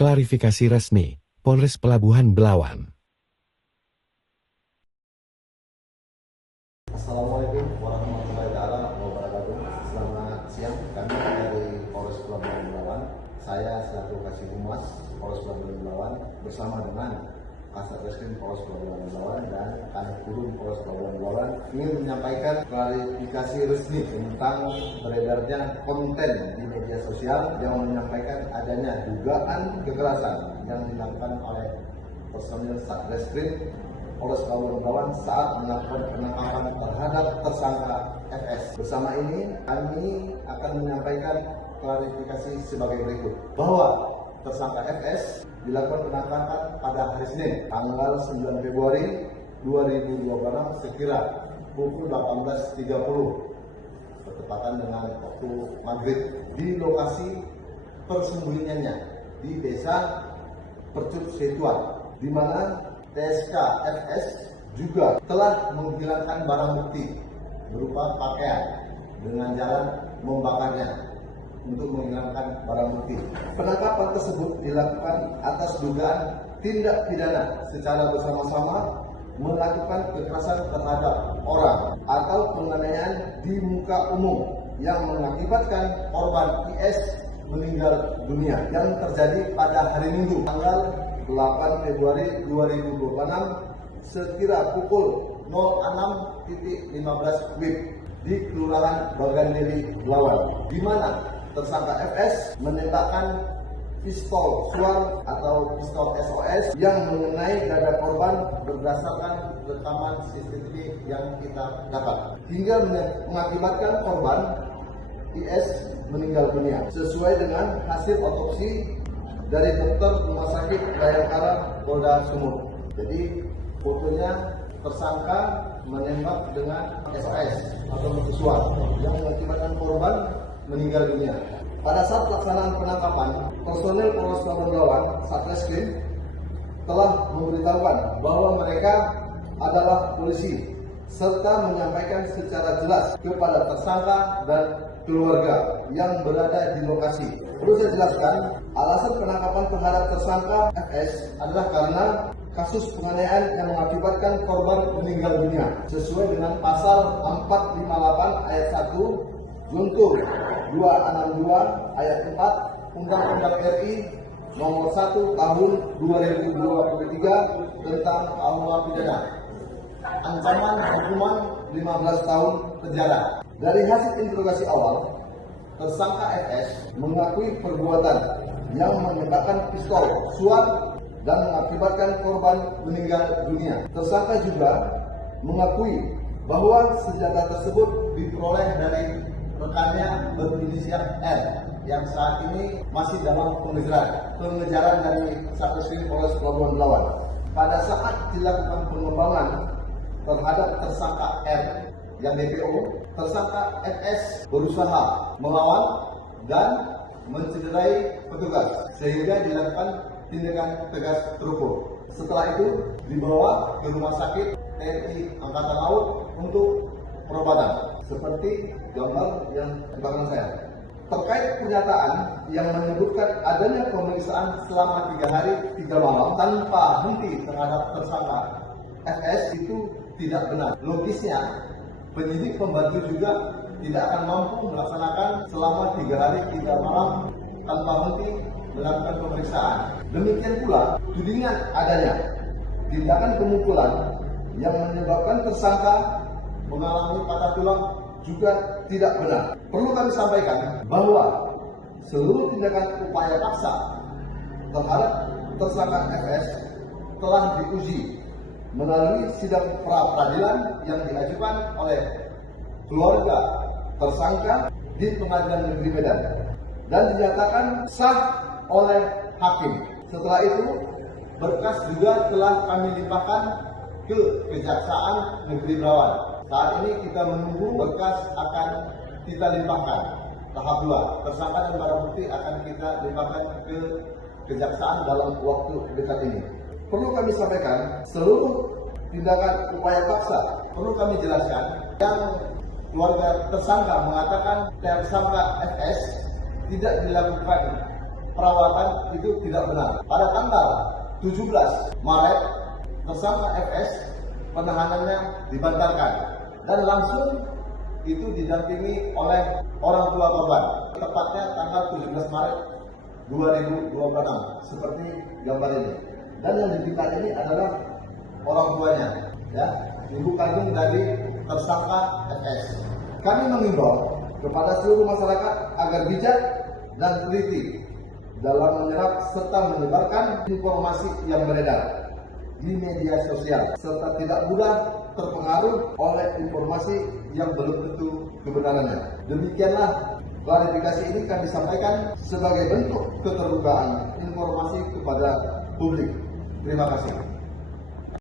Klarifikasi resmi, Polres Pelabuhan Belawan. Assalamualaikum warahmatullahi wabarakatuh. Selamat siang, kami dari Polres Pelabuhan Belawan. Saya selaku Kasih Humas Polres Pelabuhan Belawan bersama dengan Kasat Reskrim Polres Pelabuhan Belawan dan Kanit Kurum Polres Pelabuhan Belawan ingin menyampaikan klarifikasi resmi tentang beredarnya konten di media sosial yang menyampaikan adanya dugaan kekerasan yang dilakukan oleh personil Satreskrim Polres Pelabuhan Belawan saat melakukan penangkapan terhadap tersangka FS. Bersama ini kami akan menyampaikan klarifikasi sebagai berikut, bahwa tersangka FS dilakukan penangkapan pada hari Senin tanggal 9 Februari 2026 sekira pukul 18.30 bertepatan dengan waktu maghrib di lokasi persembunyiannya di Desa Percut Setuan, di mana TSK FS juga telah menghilangkan barang bukti berupa pakaian dengan jalan membakarnya untuk menghilangkan barang bukti. Penangkapan tersebut dilakukan atas dugaan tindak pidana secara bersama-sama melakukan kekerasan terhadap orang atau penganiayaan di muka umum yang mengakibatkan korban IS meninggal dunia yang terjadi pada hari Minggu tanggal 8 Februari 2026 sekira pukul 06.15 WIB di Kelurahan Bagandeli, Belawan, di mana tersangka FS menembakkan pistol suar atau pistol SOS yang mengenai dada korban berdasarkan rekaman CCTV yang kita dapat, hingga mengakibatkan korban IS meninggal dunia sesuai dengan hasil otopsi dari dokter Rumah Sakit Bayangkara Polda Sumut. Jadi fotonya tersangka menembak dengan SOS atau mercusuar yang mengakibatkan korban meninggal dunia. Pada saat pelaksanaan penangkapan, personel Polres Pelabuhan Belawan Satreskrim telah memberitahukan bahwa mereka adalah polisi serta menyampaikan secara jelas kepada tersangka dan keluarga yang berada di lokasi. Perlu saya jelaskan, alasan penangkapan terhadap tersangka FS adalah karena kasus penganiayaan yang mengakibatkan korban meninggal dunia sesuai dengan pasal 458 ayat 1 Juntur 262 ayat 4 Undang-Undang RI nomor 1 tahun 2023 tentang KUH pidana. Ancaman hukuman 15 tahun penjara. Dari hasil interogasi awal, tersangka FS mengakui perbuatan yang menembakkan pistol suar dan mengakibatkan korban meninggal dunia. Tersangka juga mengakui bahwa senjata tersebut diperoleh dari rekannya berinisial R yang saat ini masih dalam pengejaran dari Satreskrim Polres Pelabuhan Belawan. Pada saat dilakukan pengembangan terhadap tersangka R yang DPO, tersangka FS berusaha melawan dan mencederai petugas sehingga dilakukan tindakan tegas terukur. Setelah itu dibawa ke rumah sakit TNI Angkatan Laut untuk perawatan, seperti gambar yang di belakang saya. Terkait pernyataan yang menyebutkan adanya pemeriksaan selama 3 hari 3 malam tanpa henti terhadap tersangka FS itu tidak benar. Logisnya, penyidik pembantu juga tidak akan mampu melaksanakan selama 3 hari 3 malam tanpa henti melakukan pemeriksaan. Demikian pula tudingan adanya tindakan pemukulan yang menyebabkan tersangka mengalami patah tulang juga tidak benar. Perlu kami sampaikan bahwa seluruh tindakan upaya paksa terhadap tersangka FS telah diuji melalui sidang pra-peradilan yang diajukan oleh keluarga tersangka di Pengadilan Negeri Medan dan dinyatakan sah oleh hakim. Setelah itu, berkas juga telah kami limpahkan ke Kejaksaan Negeri Belawan. Saat ini kita menunggu berkas akan kita limpahkan. Tahap 2, tersangka dan barang bukti akan kita limpahkan ke Kejaksaan dalam waktu dekat ini. Perlu kami sampaikan, seluruh tindakan upaya paksa perlu kami jelaskan yang keluarga tersangka mengatakan tersangka FS tidak dilakukan perawatan itu tidak benar. Pada tanggal 17 Maret, tersangka FS penahanannya dibatalkan dan langsung itu didampingi oleh orang tua korban. Tepatnya tanggal 17 Maret 2026 seperti gambar ini. Dan yang diminta ini adalah orang tuanya, ya, ibu kandung dari tersangka FS. Kami mengimbau kepada seluruh masyarakat agar bijak dan teliti dalam menyerap serta menyebarkan informasi yang beredar di media sosial, serta tidak mudah terpengaruh oleh informasi yang belum tentu kebenarannya. Demikianlah klarifikasi ini kami sampaikan sebagai bentuk keterbukaan informasi kepada publik. Terima kasih.